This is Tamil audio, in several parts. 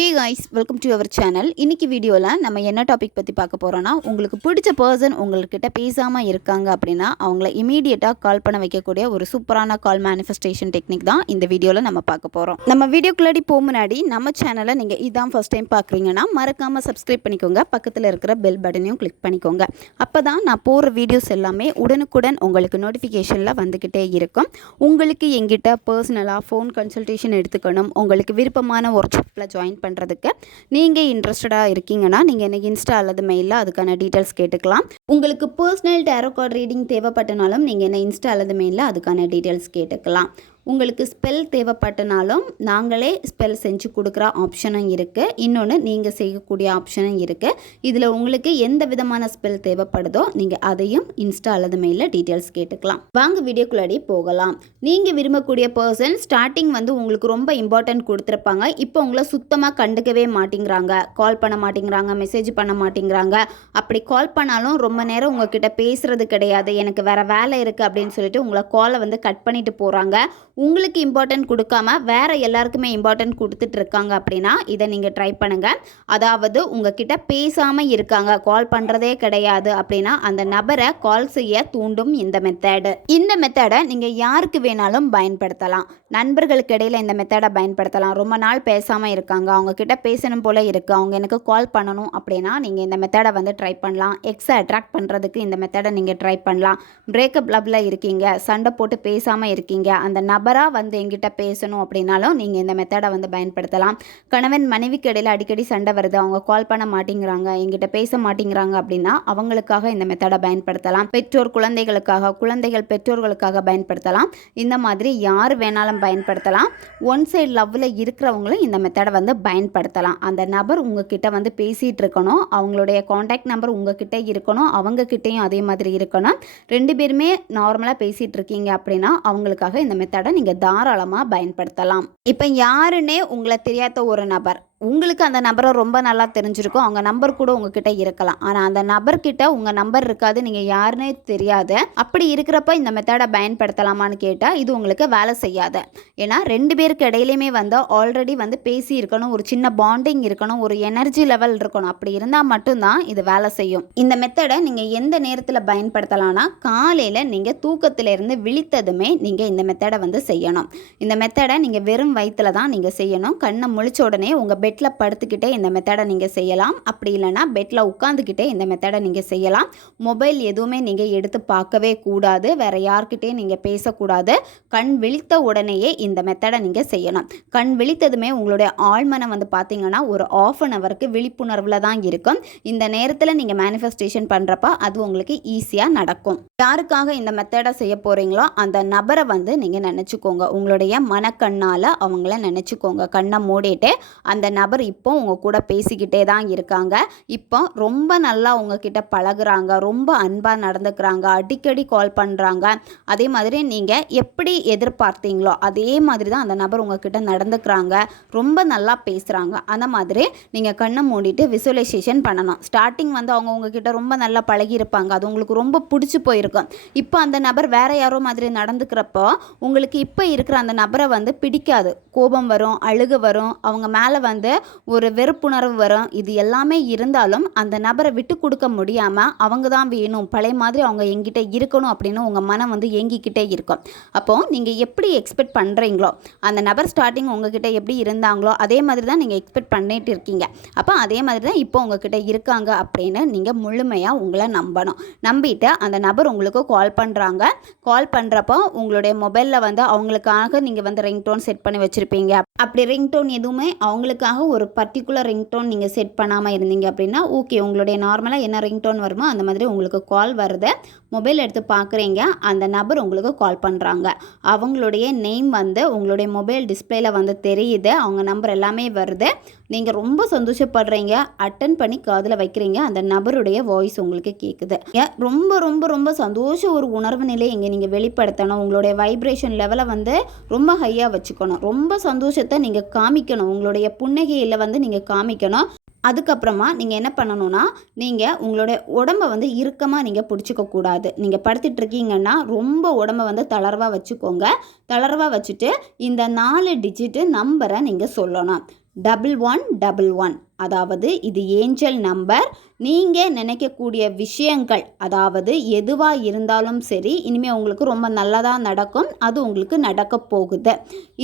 Hey guys welcome to our channel இன்றைக்கி வீடியோவில் நம்ம என்ன டாபிக் பற்றி பார்க்க போகிறோன்னா உங்களுக்கு பிடிச்ச பர்சன் உங்கள்கிட்ட பேசாமல் இருக்காங்க அப்படின்னா அவங்கள இமீடியட்டாக கால் பண்ண வைக்கக்கூடிய ஒரு சூப்பரான கால் மேனிஃபெஸ்டேஷன் டெக்னிக் தான் இந்த வீடியோவில் நம்ம பார்க்க போகிறோம் நம்ம வீடியோக்குள்ளாடி போக முன்னாடி நம்ம சேனலை நீங்கள் இதான் ஃபஸ்ட் டைம் பார்க்குறீங்கன்னா மறக்காமல் சப்ஸ்கிரைப் பண்ணிக்கோங்க. பக்கத்தில் இருக்கிற பெல் பட்டனையும் கிளிக் பண்ணிக்கோங்க. அப்போ தான் நான் போகிற வீடியோஸ் எல்லாமே உடனுக்குடன் உங்களுக்கு நோட்டிஃபிகேஷனில் வந்துக்கிட்டே இருக்கும். உங்களுக்கு எங்கிட்ட பர்சனலாக ஃபோன் கன்சல்டேஷன் எடுத்துக்கணும். உங்களுக்கு விருப்பமான ஒர்க் ஷாப்பில் ஜாயின் பண்ணுறதுக்கு நீங்கள் இன்ட்ரெஸ்டடாக இருக்கீங்கன்னா நீங்கள் எனக்கு இன்ஸ்டா அல்லது மெயிலில் அதுக்கான டீட்டெயில்ஸ் கேட்டுக்கலாம். உங்களுக்கு பர்சனல் டேரோ கார்டு ரீடிங் தேவைப்பட்டனாலும் நீங்கள் என்ன இன்ஸ்டா அல்லது மெயிலில் அதுக்கான டீட்டெயில்ஸ் கேட்டுக்கலாம். உங்களுக்கு ஸ்பெல் தேவைப்பட்டனாலும் நாங்களே ஸ்பெல் செஞ்சு கொடுக்குற ஆப்ஷனும் இருக்குது இன்னொன்று நீங்கள் செய்யக்கூடிய ஆப்ஷனும் இருக்குது இதில் உங்களுக்கு எந்த விதமான ஸ்பெல் தேவைப்படுதோ நீங்கள் அதையும் இன்ஸ்டா அல்லது மெயிலில் டீட்டெயில்ஸ் கேட்டுக்கலாம். வாங்க வீடியோக்குள்ளாடி போகலாம். நீங்கள் விரும்பக்கூடிய பர்சன் ஸ்டார்டிங் வந்து உங்களுக்கு ரொம்ப இம்பார்ட்டன்ட் கொடுத்துருப்பாங்க. இப்போ உங்களை சுத்தமாக கண்டுக்கவே மாட்டேங்கிறாங்க. கால் பண்ண மாட்டேங்கிறாங்க மெசேஜ் பண்ண மாட்டேங்கிறாங்க. அப்படி கால் பண்ணாலும் ரொம்ப நேரம் உங்ககிட்ட பேசுறது கிடையாது. எனக்கு வேற வேலை இருக்குது அப்படின்னு சொல்லிட்டு உங்களை காலை வந்து கட் பண்ணிட்டு போகிறாங்க உங்களுக்கு இம்பார்ட்டன்ட் கொடுக்காம வேறு எல்லாருக்குமே இம்பார்ட்டன்ட் கொடுத்துட்டு இருக்காங்க அப்படின்னா இதை நீங்கள் ட்ரை பண்ணுங்கள் அதாவது உங்ககிட்ட பேசாமல் இருக்காங்க கால் பண்ணுறதே கிடையாது அப்படின்னா அந்த நபரை கால் செய்ய தூண்டும் இந்த மெத்தேடு இந்த மெத்தேடை நீங்கள் யாருக்கு வேணாலும் பயன்படுத்தலாம். நண்பர்களுக்கு இடையில் இந்த மெத்தடை பயன்படுத்தலாம். ரொம்ப நாள் பேசாமல் இருக்காங்க. அவங்கக்கிட்ட பேசணும் போல் இருக்குது அவங்க எனக்கு கால் பண்ணணும் அப்படின்னா நீங்கள் இந்த மெத்தடை வந்து ட்ரை பண்ணலாம். எக்ஸை அட்ராக்ட் பண்ணுறதுக்கு இந்த மெத்தடை நீங்கள் ட்ரை பண்ணலாம். பிரேக்கப் லவ்வில் இருக்கீங்க. சண்டை போட்டு பேசாமல் இருக்கீங்க. அந்த நபராக வந்து எங்கிட்ட பேசணும் அப்படின்னாலும் நீங்கள் இந்த மெத்தடை வந்து பயன்படுத்தலாம். கணவன் மனைவிக்கு இடையில் அடிக்கடி சண்டை வருது. அவங்க கால் பண்ண மாட்டேங்கிறாங்க. எங்கிட்ட பேச மாட்டேங்கிறாங்க அப்படின்னா அவங்களுக்காக இந்த மெத்தடை பயன்படுத்தலாம். பெற்றோர் குழந்தைகளுக்காக குழந்தைகள் பெற்றோர்களுக்காக பயன்படுத்தலாம். இந்த மாதிரி யார் வேணாலும் பயன்படுத்தலாம். ஒன் சைடு லவ்வில் இருக்கிறவங்களும் இந்த மெத்தடை வந்து பயன்படுத்தலாம். அந்த நபர் உங்ககிட்ட வந்து பேசிகிட்டு இருக்கணும். அவங்களுடைய காண்டாக்ட் நம்பர் உங்ககிட்ட இருக்கணும். அவங்கக்கிட்டேயும் அதே மாதிரி இருக்கணும். ரெண்டு பேருமே நார்மலாக பேசிகிட்டு இருக்கீங்க அப்படின்னா அவங்களுக்காக இந்த மெத்தடை நீங்கள் தாராளமாக பயன்படுத்தலாம். இப்போ யாருன்னே உங்களை தெரியாத ஒரு நபர் உங்களுக்கு அந்த நபரை ரொம்ப நல்லா தெரிஞ்சிருக்கும். அவங்க நம்பர் கூட உங்ககிட்ட இருக்கலாம். ஆனால் அந்த நபர்கிட்ட உங்கள் நம்பர் இருக்காது நீங்கள் யாருன்னே தெரியாது. அப்படி இருக்கிறப்ப இந்த மெத்தடை பயன்படுத்தலாமான்னு கேட்டால் இது உங்களுக்கு வேலை செய்யாது. ஏன்னா ரெண்டு பேருக்கு இடையிலையுமே வந்து ஆல்ரெடி வந்து பேசி இருக்கணும் ஒரு சின்ன பாண்டிங் இருக்கணும் ஒரு எனர்ஜி லெவல் இருக்கணும். அப்படி இருந்தால் மட்டும்தான் இது வேலை செய்யும். இந்த மெத்தடை நீங்கள் எந்த நேரத்தில் பயன்படுத்தலாம்னா காலையில் நீங்கள் தூக்கத்திலிருந்து விழித்ததுமே நீங்கள் இந்த மெத்தடை வந்து செய்யணும். இந்த மெத்தடை நீங்கள் வெறும் வயிற்றில் தான் நீங்கள் செய்யணும். கண்ணை முழிச்ச உடனே உங்கள் பெட்டில் படுத்துக்கிட்டே இந்த மெத்தடை நீங்கள் செய்யலாம். அப்படி இல்லைன்னா பெட்டில் உட்காந்துக்கிட்டே இந்த மெத்தடை நீங்கள் செய்யலாம். மொபைல் எதுவுமே நீங்கள் எடுத்து பார்க்கவே கூடாது. வேறு யார்கிட்டேயும் நீங்கள் பேசக்கூடாது. கண் விழித்த உடனேயே இந்த மெத்தடை நீங்கள் செய்யணும். கண் விழித்ததுமே உங்களுடைய ஆழ்மனம் வந்து பார்த்தீங்கன்னா ஒரு ஆஃப் அன் ஹவருக்கு விழிப்புணர்வில் தான் இருக்கும். இந்த நேரத்தில் நீங்கள் மேனிஃபெஸ்டேஷன் பண்ணுறப்ப அது உங்களுக்கு ஈஸியாக நடக்கும். யாருக்காக இந்த மெத்தடை செய்ய போகிறீங்களோ அந்த நபரை வந்து நீங்கள் நினச்சிக்கோங்க. உங்களுடைய மனக்கண்ணால் அவங்கள நினச்சிக்கோங்க. கண்ணை மூடிட்டு அந்த நபர் இப்போ உங்கள் கூட பேசிக்கிட்டே தான் இருக்காங்க. இப்போ ரொம்ப நல்லா உங்ககிட்ட பழகுறாங்க. ரொம்ப அன்பாக நடந்துக்கிறாங்க. அடிக்கடி கால் பண்ணுறாங்க அதே மாதிரி நீங்கள் எப்படி எதிர்பார்த்தீங்களோ அதே மாதிரி தான் அந்த நபர் உங்ககிட்ட நடந்துக்கிறாங்க. ரொம்ப நல்லா பேசுகிறாங்க அந்த மாதிரி நீங்கள் கண்ணை மூடிட்டு விசுவலைசேஷன் பண்ணணும். ஸ்டார்டிங் வந்து அவங்க உங்ககிட்ட ரொம்ப நல்லா பழகியிருப்பாங்க. அது உங்களுக்கு ரொம்ப பிடிச்சி போயிருக்கும். இப்போ அந்த நபர் வேற யாரோ மாதிரி நடந்துக்கிறப்போ உங்களுக்கு இப்போ இருக்கிற அந்த நபரை வந்து பிடிக்காது. கோபம் வரும் அழுக வரும். அவங்க மேலே வந்து ஒரு வெறுப்புணர்வு வரும். இது எல்லாமே இருந்தாலும் அந்த நபரை விட்டு கொடுக்க முடியாமல் அவங்க தான் வேணும். பழைய மாதிரி அவங்க எங்கிட்ட இருக்கணும் அப்படின்னு உங்கள் மனம் வந்து ஏங்கிக்கிட்டே இருக்கும். அப்போது நீங்கள் எப்படி எக்ஸ்பெக்ட் பண்ணுறீங்களோ அந்த நபர் ஸ்டார்டிங் உங்ககிட்ட எப்படி இருந்தாங்களோ அதே மாதிரி தான் நீங்கள் எக்ஸ்பெக்ட் பண்ணிட்டு இருக்கீங்க. அப்போ அதே மாதிரி தான் இப்போ உங்ககிட்ட இருக்காங்க அப்படின்னு நீங்கள் முழுமையாக உங்களை நம்பணும். நம்பிட்டு அந்த நபர் உங்களுக்கு கால் பண்ணுறாங்க கால் பண்ணுறப்போ உங்களுடைய மொபைலில் வந்து அவங்களுக்காக நீங்கள் வந்து ரிங்டோன் செட் பண்ணி வச்சுருப்பீங்க. அப்படி ரிங்டோன் எதுவுமே அவங்களுக்காக ஒரு பர்டிகுலர் ரிங்டோன் நீங்கள் செட் பண்ணாமல் இருந்தீங்க அப்படின்னா ஓகே உங்களுடைய நார்மலாக என்ன ரிங்டோன் வருமோ அந்த மாதிரி உங்களுக்கு கால் வருது. மொபைல் எடுத்து பார்க்குறீங்க அந்த நபர் உங்களுக்கு கால் பண்ணுறாங்க அவங்களுடைய நேம் வந்து உங்களுடைய மொபைல் டிஸ்பிளேயில் வந்து தெரியுது அவங்க நம்பர் எல்லாமே வருது. நீங்கள் ரொம்ப சந்தோஷப்படுறீங்க அட்டன் பண்ணி காதில் வைக்கிறீங்க அந்த நபருடைய வாய்ஸ் உங்களுக்கு கேட்குது ஏன் ரொம்ப ரொம்ப ரொம்ப சந்தோஷ ஒரு உணர்வு நிலையை இங்கே நீங்கள் வெளிப்படுத்தணும். உங்களுடைய வைப்ரேஷன் லெவலை வந்து ரொம்ப ஹையாக வச்சுக்கணும். ரொம்ப சந்தோஷத்தை நீங்கள் காமிக்கணும். உங்களுடைய புன்னகையில் வந்து நீங்கள் காமிக்கணும். அதுக்கப்புறமா நீங்கள் என்ன பண்ணணும்னா நீங்கள் உங்களுடைய உடம்ப வந்து இறுக்கமாக நீங்கள் பிடிச்சிக்க கூடாது. நீங்கள் படுத்துட்டு இருக்கீங்கன்னா ரொம்ப உடம்ப வந்து தளர்வாக வச்சுக்கோங்க. தளர்வாக வச்சுட்டு இந்த நாலு டிஜிட்டு நம்பரை நீங்கள் சொல்லணும். டபுள் ஒன் டபுள் ஒன் அதாவது இது ஏஞ்சல் நம்பர். நீங்கள் நினைக்கக்கூடிய விஷயங்கள் அதாவது எதுவாக இருந்தாலும் சரி இனிமேல் உங்களுக்கு ரொம்ப நல்லதாக நடக்கும். அது உங்களுக்கு நடக்க போகுது.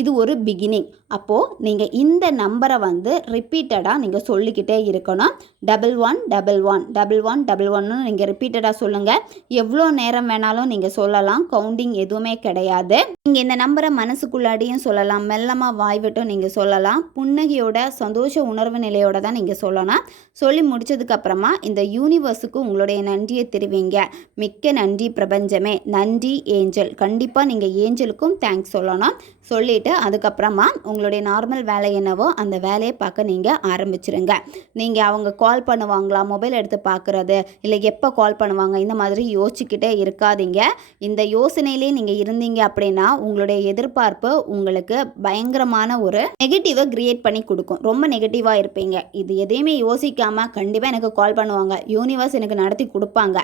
இது ஒரு பிகினிங் அப்போது நீங்கள் இந்த நம்பரை வந்து ரிப்பீட்டடாக நீங்கள் சொல்லிக்கிட்டே இருக்கணும். Double one double one double one double ஒன்னு நீங்கள் ரிப்பீட்டடாக சொல்லுங்கள் எவ்வளோ நேரம் வேணாலும் நீங்கள் சொல்லலாம். கவுண்டிங் எதுவுமே கிடையாது. நீங்கள் இந்த நம்பரை மனசுக்குள்ளாடியும் சொல்லலாம். மெல்லமாக வாய் விட்டும் நீங்கள் சொல்லலாம். புன்னகையோட சந்தோஷ உணர்வு நிலையோட தான் நீங்கள் சொல்லணும். சொல்லி முடிச்சதுக்கப்புறமா இந்த யூனிவர்ஸுக்கு உங்களுடைய நன்றியை தெரிவிங்க. மிக்க நன்றி பிரபஞ்சமே. நன்றி ஏஞ்சல். கண்டிப்பாக நீங்கள் ஏஞ்சலுக்கும் தேங்க்ஸ் சொல்லணும். சொல்லிவிட்டு அதுக்கப்புறமா உங்களுடைய நார்மல் வேலை என்னவோ அந்த வேலையை பார்க்க நீங்கள் ஆரம்பிச்சிருங்க. நீங்கள் அவங்க கால் பண்ணுவாங்களா? மொபைல் எடுத்து பார்க்குறது. இல்லை எப்போ கால் பண்ணுவாங்க? இந்த மாதிரி யோசிச்சுக்கிட்டே இருக்காதீங்க. இந்த யோசனையிலே நீங்கள் இருந்தீங்க அப்படின்னா உங்களுடைய எதிர்பார்ப்பு உங்களுக்கு பயங்கரமான ஒரு நெகட்டிவை கிரியேட் பண்ணி கொடுக்கும். ரொம்ப நெகட்டிவாக இருப்பீங்க. இது எதையுமே யோசிக்காமல் கண்டிப்பாக எனக்கு கால் பண்ணுவாங்க. யூனிவர்ஸ் எனக்கு நடத்தி கொடுப்பாங்க.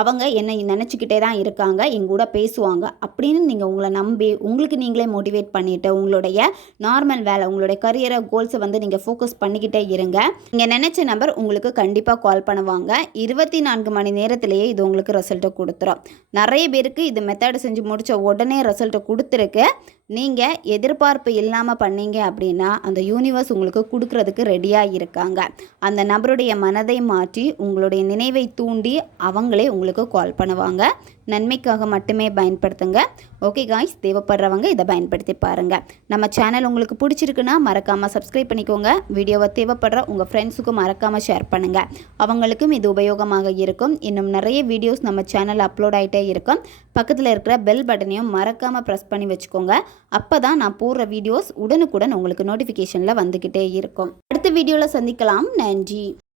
அவங்க என்னை நினச்சிக்கிட்டே தான் இருக்காங்க. எங்கூட பேசுவாங்க. அப்படின்னு நீங்கள் உங்களை நம்பி உங்களுக்கு நீங்களே மோட்டிவேட் பண்ணிவிட்டு உங்களுடைய நார்மல் வேலை உங்களுடைய கரியரை கோல்ஸை வந்து நீங்கள் ஃபோக்கஸ் பண்ணிக்கிட்டே இருங்க. நீங்கள் நினச்ச நம்பர் உங்களுக்கு கண்டிப்பாக கால் பண்ணுவாங்க. இருபத்தி நான்கு மணி நேரத்திலேயே இது உங்களுக்கு ரிசல்ட்டை கொடுத்துரும். நிறைய பேருக்கு இது மெத்தடு செஞ்சு முடித்த உடனே ரிசல்ட்டை கொடுத்துருக்கு. நீங்கள் எதிர்பார்ப்பு இல்லாமல் பண்ணீங்க அப்படின்னா அந்த யூனிவர்ஸ் உங்களுக்கு கொடுக்கறதுக்கு ரெடியாக இருக்காங்க. அந்த நபருடைய மனதை மாற்றி உங்களுடைய நினைவை தூண்டி அவங்களே உங்களுக்கு கால் பண்ணுவாங்க. நன்மைக்காக மட்டுமே பயன்படுத்துங்க. ஓகே காய்ஸ் தேவைப்படுறவங்க இதை பயன்படுத்தி பாருங்கள் நம்ம சேனல் உங்களுக்கு பிடிச்சிருக்குன்னா மறக்காமல் சப்ஸ்கிரைப் பண்ணிக்கோங்க. வீடியோவை தேவைப்படுற உங்கள் ஃப்ரெண்ட்ஸுக்கும் மறக்காமல் ஷேர் பண்ணுங்கள் அவங்களுக்கும் இது உபயோகமாக இருக்கும். இன்னும் நிறைய வீடியோஸ் நம்ம சேனல் அப்லோட் ஆகிட்டே இருக்கும். பக்கத்தில் இருக்கிற பெல் பட்டனையும் மறக்காமல் ப்ரெஸ் பண்ணி வச்சுக்கோங்க. அப்போ தான் நான் போடுற வீடியோஸ் உடனுக்குடன் உங்களுக்கு நோட்டிஃபிகேஷனில் வந்துக்கிட்டே இருக்கும். அடுத்த வீடியோவில் சந்திக்கலாம். நன்றி.